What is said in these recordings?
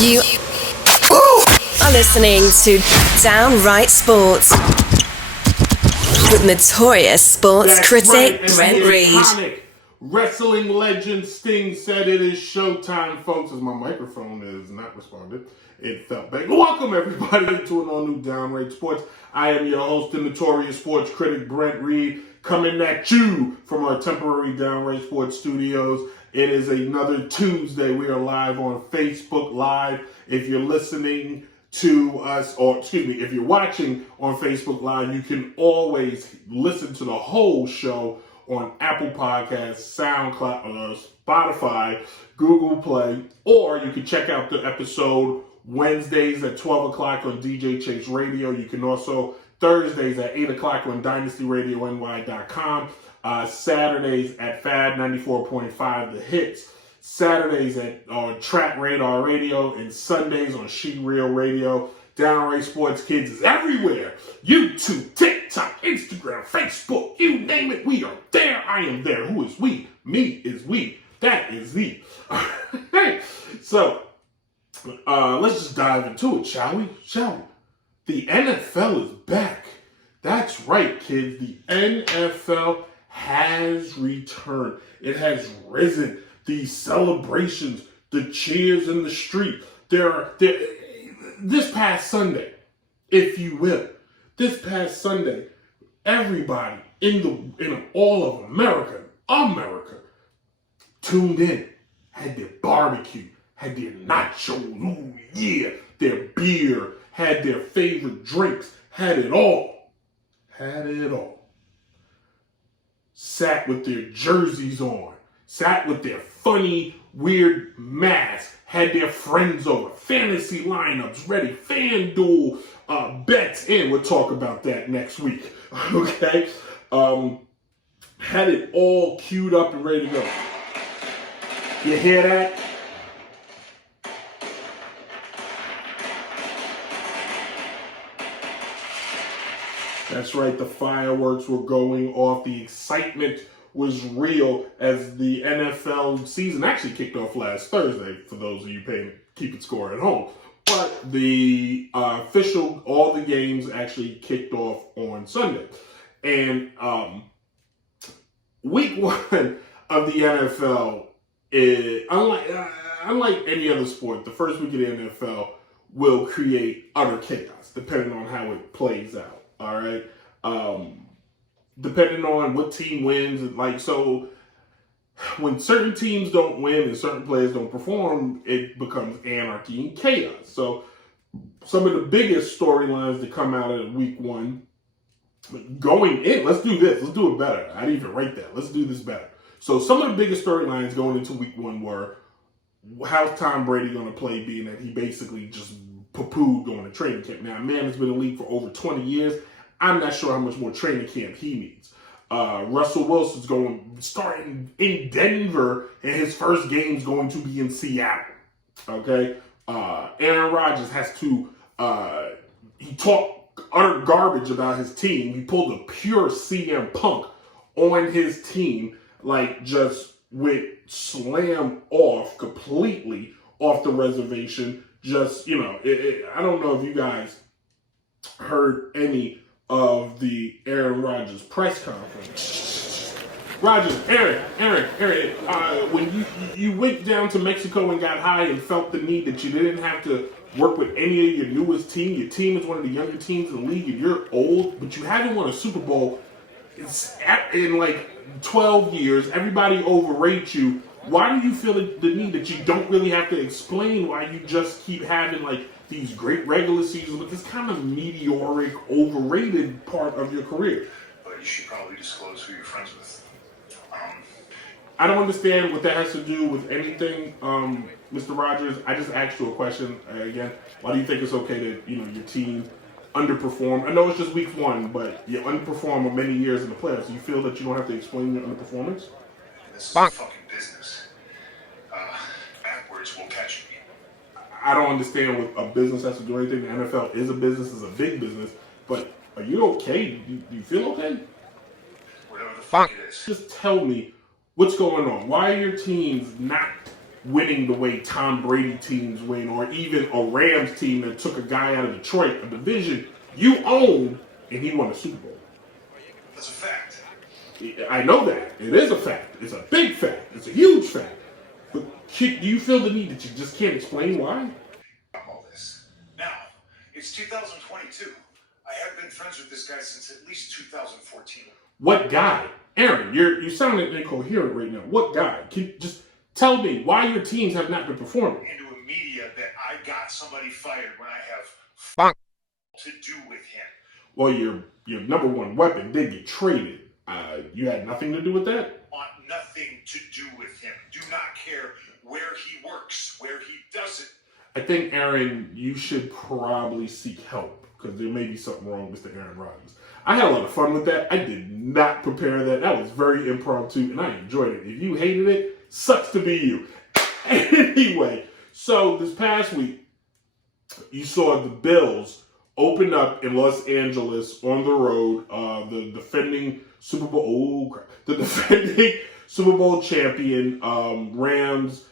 You are listening to Downright Sports with Notorious Sports Critic Brent Reid. Wrestling legend Sting said it is showtime, folks, as my microphone is not responding. It felt bad. Welcome, everybody, to an all-new Downright Sports. I am your host, the Notorious Sports Critic Brent Reid, coming at you from our temporary Downright Sports studios. It is another Tuesday. We are live on Facebook Live. If you're listening to us, or excuse me, if you're watching on Facebook Live, you can always listen to the whole show on Apple Podcasts, SoundCloud, Spotify, Google Play, or you can check out the episode Wednesdays at 12 o'clock on DJ Chase Radio. You can also Thursdays at 8 o'clock on Dynasty Radio Ny.com. Saturdays at Fab 94.5 The Hitz. Saturdays at Trap Radar Radio, and Sundays on She Real Radio. Downright Sports Kids is everywhere. YouTube, TikTok, Instagram, Facebook, you name it, we are there. I am there. Who is we? Me is we. That is thee. Hey, so let's just dive into it, shall we? The NFL is back. That's right, kids. The NFL has returned. It has risen. The celebrations, the cheers in the street. This past Sunday, if you will, everybody in all of America tuned in, had their barbecue, had their nachos, ooh yeah, their beer, had their favorite drinks, had it all. Sat with their jerseys on, sat with their funny, weird masks, had their friends over, fantasy lineups ready, FanDuel bets in. We'll talk about that next week, okay? Had it all queued up and ready to go. You hear that? That's right, the fireworks were going off. The excitement was real as the NFL season actually kicked off last Thursday, for those of you keeping score at home. But the all the games actually kicked off on Sunday. And week one of the NFL is, unlike any other sport, the first week of the NFL will create utter chaos, depending on how it plays out. All right. Depending on what team wins, so when certain teams don't win and certain players don't perform, it becomes anarchy and chaos. So some of the biggest storylines that come out of week one going in, let's do this. Let's do it better. I didn't even write that. Let's do this better. So some of the biggest storylines going into week one were, how's Tom Brady going to play, being that he basically just poo-pooed going to training camp. Now, a man has been in the league for over 20 years. I'm not sure how much more training camp he needs. Russell Wilson's starting in Denver, and his first game's going to be in Seattle. Okay? Aaron Rodgers has to, he talked utter garbage about his team. He pulled a pure CM Punk on his team, just went slam off completely off the reservation. Just, I don't know if you guys heard any of the Aaron Rodgers press conference. Aaron, when you went down to Mexico and got high and felt the need that you didn't have to work with any of your newest team, your team is one of the younger teams in the league and you're old, but you haven't won a Super Bowl in 12 years, everybody overrates you. Why do you feel the need that you don't really have to explain why you just keep having these great regular seasons with this kind of meteoric, overrated part of your career? But you should probably disclose who you're friends with. I don't understand what that has to do with anything, Mr. Rodgers. I just asked you a question again. Why do you think it's okay that your team underperform? I know it's just week one, but you underperform for many years in the playoffs. Do you feel that you don't have to explain your underperformance? This is a fucking business. Backwards will catch me. I don't understand what a business has to do anything. The NFL is a business, is a big business. But are you okay? Do you feel okay? Whatever the fuck it is. Just tell me what's going on. Why are your teams not winning the way Tom Brady teams win, or even a Rams team that took a guy out of Detroit, a division you own, and he won a Super Bowl. That's a fact. I know that. It is a fact. It's a big fact. It's a huge fact. But do you feel the need that you just can't explain why? All this. Now, it's 2022. I have been friends with this guy since at least 2014. What guy? Aaron, you sounding incoherent right now. What guy? Can you just tell me why your teams have not been performing? Into a media that I got somebody fired when I have Bonk. to do with him. Well, your number one weapon did get traded. You had nothing to do with that? Want nothing to do with him. Do not care where he works, where he doesn't. I think, Aaron, you should probably seek help because there may be something wrong with Mr. Aaron Rodgers. I had a lot of fun with that. I did not prepare that. That was very impromptu, and I enjoyed it. If you hated it, sucks to be you. Anyway, so this past week, you saw the Bills open up in Los Angeles on the road. The defending Super Bowl, the defending Super Bowl champion Rams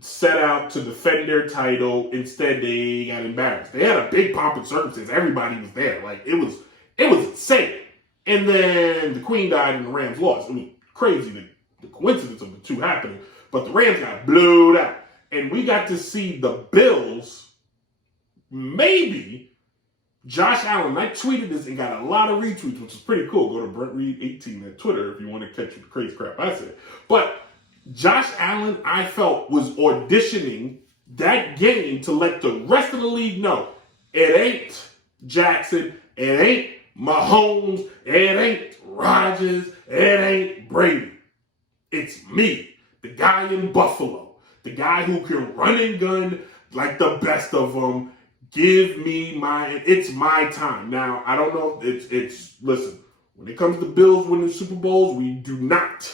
set out to defend their title. Instead, they got embarrassed. They had a big pomp and circumstance. Everybody was there. Like it was insane. And then the Queen died and the Rams lost. It was crazy the coincidence of the two happening. But the Rams got blowed out, and we got to see the Bills maybe. Josh Allen, I tweeted this and got a lot of retweets, which is pretty cool. Go to Brent Reid 18 at Twitter if you want to catch the crazy crap I said. But Josh Allen, I felt, was auditioning that game to let the rest of the league know it ain't Jackson, it ain't Mahomes, it ain't Rodgers, it ain't Brady. It's me, the guy in Buffalo, the guy who can run and gun like the best of them. Give me it's my time. Now, I don't know, listen, when it comes to Bills winning Super Bowls, we do not,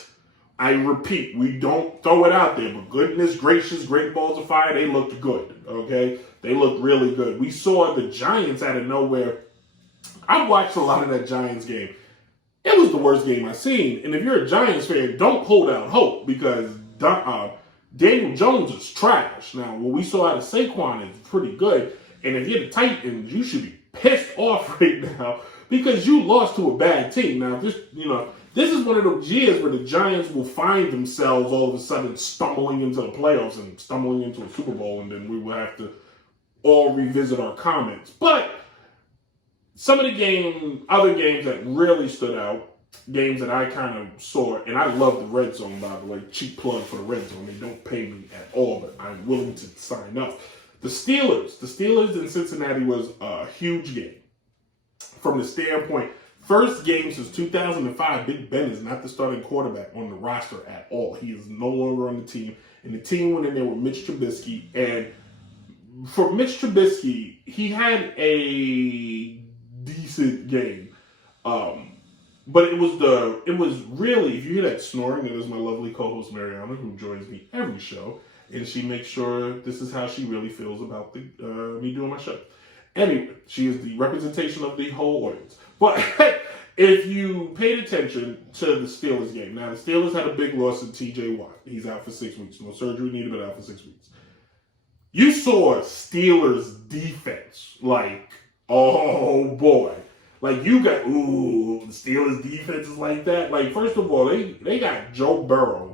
I repeat, we don't throw it out there, but goodness gracious, great balls of fire, they looked good, okay? They looked really good. We saw the Giants out of nowhere. I watched a lot of that Giants game. It was the worst game I've seen, and if you're a Giants fan, don't hold out hope, because Daniel Jones is trash. Now, what we saw out of Saquon is pretty good. And if you're the Titans, you should be pissed off right now because you lost to a bad team. Now, this is one of those years where the Giants will find themselves all of a sudden stumbling into the playoffs and stumbling into a Super Bowl, and then we will have to all revisit our comments. But some of the other games that really stood out, games that I kind of saw, and I love the Red Zone, by the way, cheap plug for the Red Zone. They don't pay me at all, but I'm willing to sign up. The Steelers in Cincinnati was a huge game. From the standpoint, first game since 2005, Big Ben is not the starting quarterback on the roster at all. He is no longer on the team. And the team went in there with Mitch Trubisky. And for Mitch Trubisky, he had a decent game. But it was really, if you hear that snoring, it is my lovely co-host Mariana, who joins me every show. And she makes sure this is how she really feels about me doing my show. Anyway, she is the representation of the whole audience. But if you paid attention to the Steelers game, now the Steelers had a big loss in TJ Watt. He's out for 6 weeks. No surgery needed, but out for 6 weeks. You saw Steelers defense. Like, oh boy. Like you got, the Steelers defense is like that. Like, first of all, they got Joe Burrow.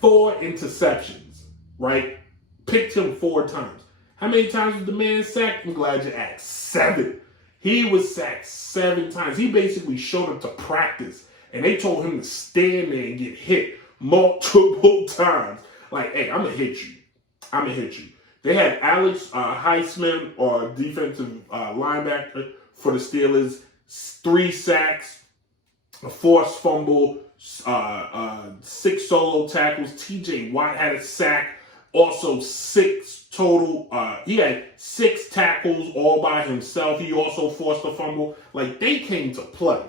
4 interceptions, right? Picked him 4 times. How many times was the man sacked? I'm glad you asked. 7. He was sacked 7 times. He basically showed up to practice, and they told him to stand there and get hit multiple times. Like, hey, I'm going to hit you. They had Alex Highsmith, or defensive linebacker for the Steelers, 3 sacks, a forced fumble, 6 solo tackles. TJ Watt had a sack, also 6 total. He had 6 tackles all by himself. He also forced a fumble. Like, they came to play.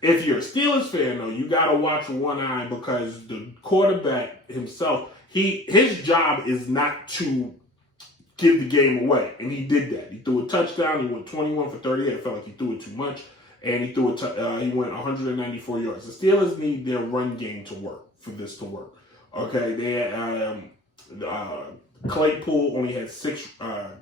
If you're a Steelers fan, though, you got to watch one eye, because the quarterback himself, his job is not to give the game away, and he did that. He threw a touchdown. He went 21 for 38. I felt like he threw it too much. And he went 194 yards. The Steelers need their run game to work for this to work. Okay, they had Claypool only had 6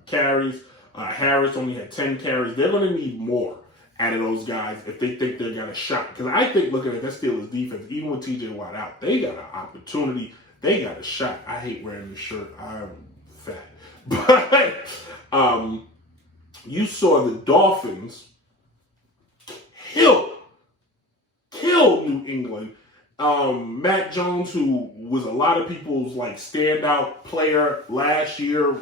carries. Harris only had 10 carries. They're going to need more out of those guys if they think they're got a shot. Because I think looking at that Steelers defense, even with TJ Watt out, they got an opportunity. They got a shot. I hate wearing this shirt. I'm fat. But you saw the Dolphins kill New England. Matt Jones, who was a lot of people's like standout player last year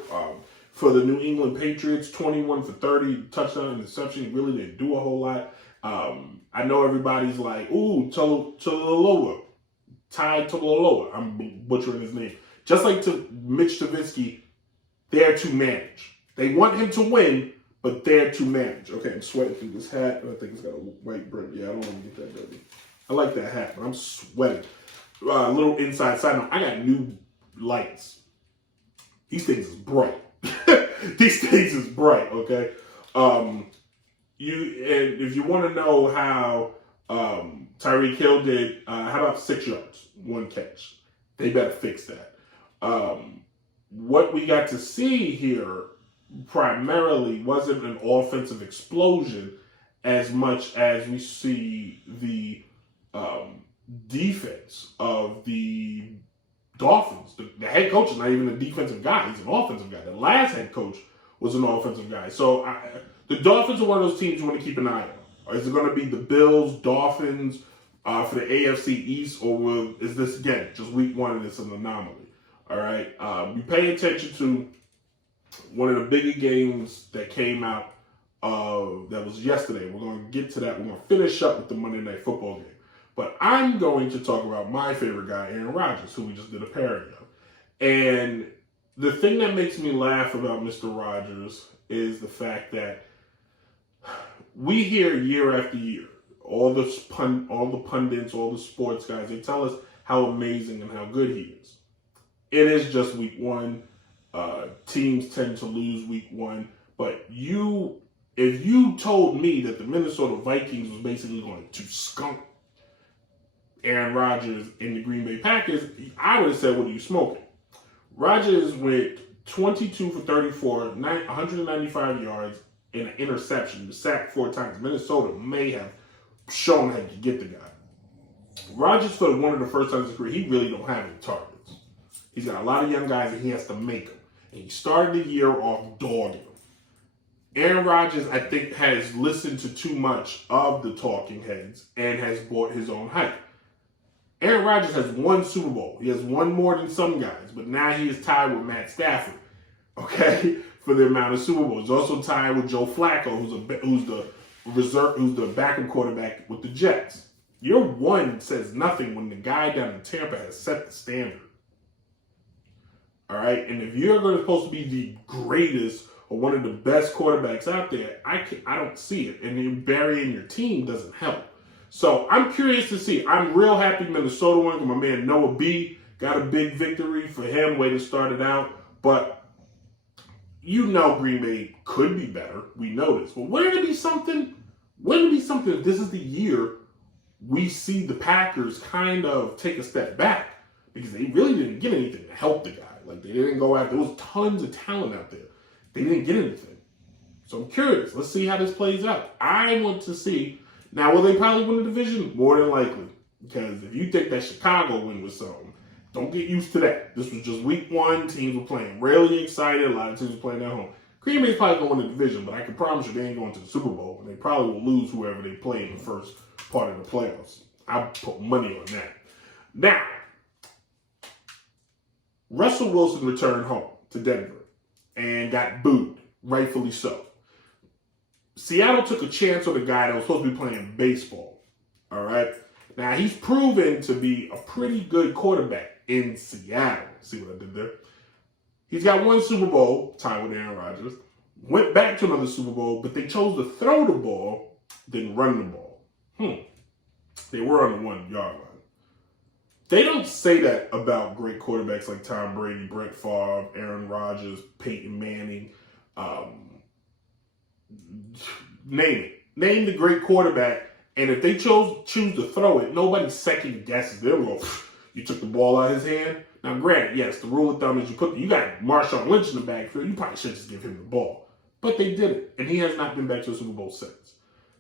for the New England Patriots, 21 for 30, touchdown, interception. He really didn't do a whole lot. I know everybody's like, ooh, Tololoa. Ty Tololoa. I'm butchering his name. Just like to Mitch Trubisky, they're to manage. They want him to win, but they're to manage. Okay, I'm sweating through this hat. I think it's got a white brim. Yeah, I don't want to get that dirty. I like that hat, but I'm sweating. A little inside side note. I got new lights. These things is bright. These things is bright, okay? And if you want to know how Tyreek Hill did, how about 6 yards, 1 catch? They better fix that. What we got to see here primarily wasn't an offensive explosion as much as we see the defense of the Dolphins. The head coach is not even a defensive guy. He's an offensive guy. The last head coach was an offensive guy. So the Dolphins are one of those teams you want to keep an eye on. Is it going to be the Bills, Dolphins for the AFC East, or is this, again, just week 1 and it's an anomaly? All right. We pay attention to one of the bigger games that came out that was yesterday. We're going to get to that. We're going to finish up with the Monday Night Football game. But I'm going to talk about my favorite guy, Aaron Rodgers, who we just did a parody of. And the thing that makes me laugh about Mr. Rodgers is the fact that we hear year after year, all the pundits, all the sports guys, they tell us how amazing and how good he is. It is just week 1. Teams tend to lose week 1. But if you told me that the Minnesota Vikings was basically going to skunk Aaron Rodgers in the Green Bay Packers, I would have said, what are you smoking? Rodgers went 22 for 34, 195 yards, and an interception. The sack 4 times. Minnesota may have shown how to get the guy. Rodgers, for one of the first times in his career, he really don't have any targets. He's got a lot of young guys, and he has to make them. And he started the year off dogging them. Aaron Rodgers, I think, has listened to too much of the talking heads and has bought his own hype. Aaron Rodgers has 1 Super Bowl. He has 1 more than some guys, but now he is tied with Matt Stafford, okay, for the amount of Super Bowls. He's also tied with Joe Flacco, who's the backup quarterback with the Jets. Your 1 says nothing when the guy down in Tampa has set the standard. All right, and if you're supposed to be the greatest or one of the best quarterbacks out there, I don't see it, and then burying your team doesn't help. So I'm curious to see. I'm real happy Minnesota won. My man Noah B got a big victory for him. Way to start it out. But Green Bay could be better. We know this. But wouldn't it be something? If this is the year we see the Packers kind of take a step back? Because they really didn't get anything to help the guy. Like, they didn't go out. There was tons of talent out there. They didn't get anything. So I'm curious. Let's see how this plays out. I want to see. Now, will they probably win the division? More than likely. Because if you think that Chicago win with something, don't get used to that. This was just week 1. Teams were playing really excited. A lot of teams were playing at home. Green Bay's probably going to win the division, but I can promise you they ain't going to the Super Bowl. And they probably will lose whoever they play in the first part of the playoffs. I put money on that. Now, Russell Wilson returned home to Denver and got booed, rightfully so. Seattle took a chance on a guy that was supposed to be playing baseball, all right? Now, he's proven to be a pretty good quarterback in Seattle. See what I did there? He's got 1 Super Bowl, tied with Aaron Rodgers. Went back to another Super Bowl, but they chose to throw the ball, then run the ball. They were on the 1-yard line. They don't say that about great quarterbacks like Tom Brady, Brett Favre, Aaron Rodgers, Peyton Manning. Name it. Name the great quarterback, and if they choose to throw it, nobody second guesses. They'll go, You took the ball out of his hand. Now, granted, yes, the rule of thumb is you got Marshawn Lynch in the backfield. You probably should just give him the ball. But they did it, and he has not been back to a Super Bowl since.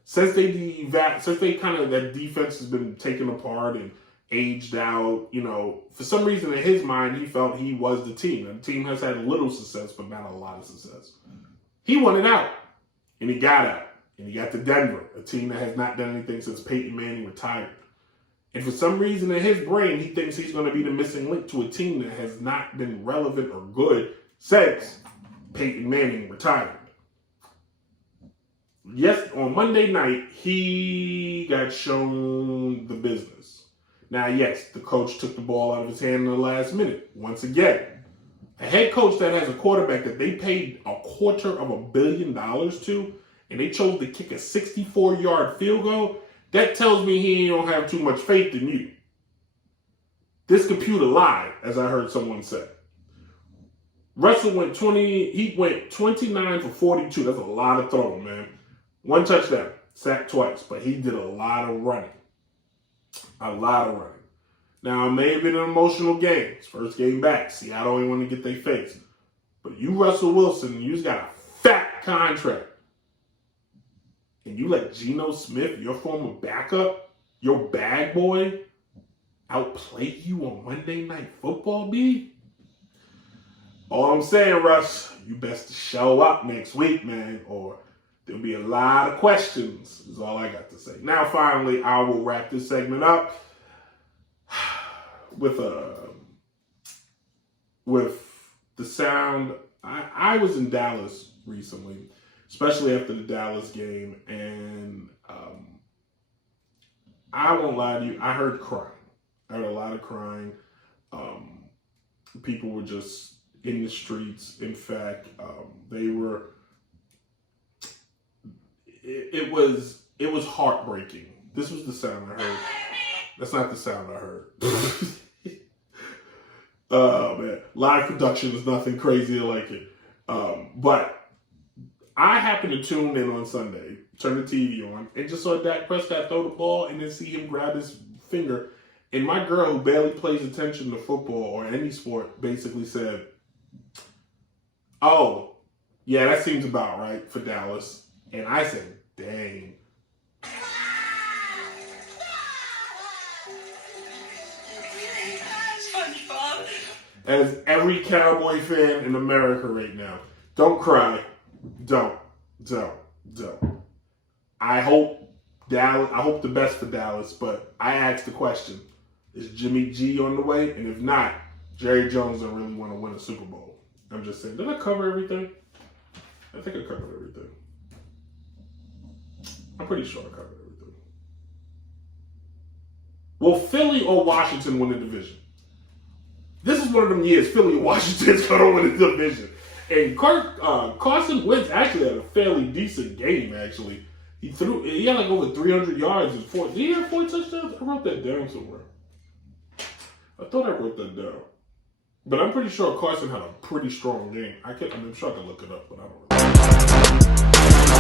Since that defense has been taken apart and aged out, for some reason in his mind, he felt he was the team. And the team has had a little success, but not a lot of success. He wanted out, and he got out. And he got to Denver, a team that has not done anything since Peyton Manning retired. And for some reason in his brain, he thinks he's going to be the missing link to a team that has not been relevant or good since Peyton Manning retired. Yes, on Monday night, he got shown the business. Now, yes, the coach took the ball out of his hand in the last minute. Once again, a head coach that has a quarterback that they paid $250 million to, and they chose to kick a 64-yard field goal, that tells me he don't have too much faith in you. This computer lied, as I heard someone say. Russell went 29 for 42. That's a lot of throwing, man. 1 touchdown, sacked twice, but he did a lot of running. A lot of running. Now, it may have been an emotional game. His first game back. Seattle ain't want to get their face. But you, Russell Wilson, you just got a fat contract. And you let Geno Smith, your former backup, your bag boy, outplay you on Monday Night Football, B? All I'm saying, Russ, you best to show up next week, man, or there'll be a lot of questions, is all I got to say. Now, finally, I will wrap this segment up with the sound. I was in Dallas recently, especially after the Dallas game, and I won't lie to you, I heard crying. I heard a lot of crying. People were just in the streets. In fact, they were. It was heartbreaking. This was the sound I heard. That's not the sound I heard. Oh man, live production is nothing crazy like it. But I happened to tune in on Sunday, turn the TV on, and just saw Dak Prescott throw the ball and then see him grab his finger. And my girl, who barely pays attention to football or any sport, basically said, "Oh, yeah, that seems about right for Dallas." And I said, "Dang." As every Cowboy fan in America right now, don't cry. Don't. I hope the best for Dallas, but I asked the question, is Jimmy G on the way? And if not, Jerry Jones don't really want to win a Super Bowl. I'm just saying, did I cover everything? I think I covered everything. I'm pretty sure I covered everything. Will Philly or Washington win the division? This is one of them years Philly or Washington's going to win the division. And Carson Wentz actually had a fairly decent game, actually. He had like over 300 yards and 4. Did he have 4 touchdowns? I wrote that down somewhere. I thought I wrote that down. But I'm pretty sure Carson had a pretty strong game. I'm sure I can look it up, but I don't know.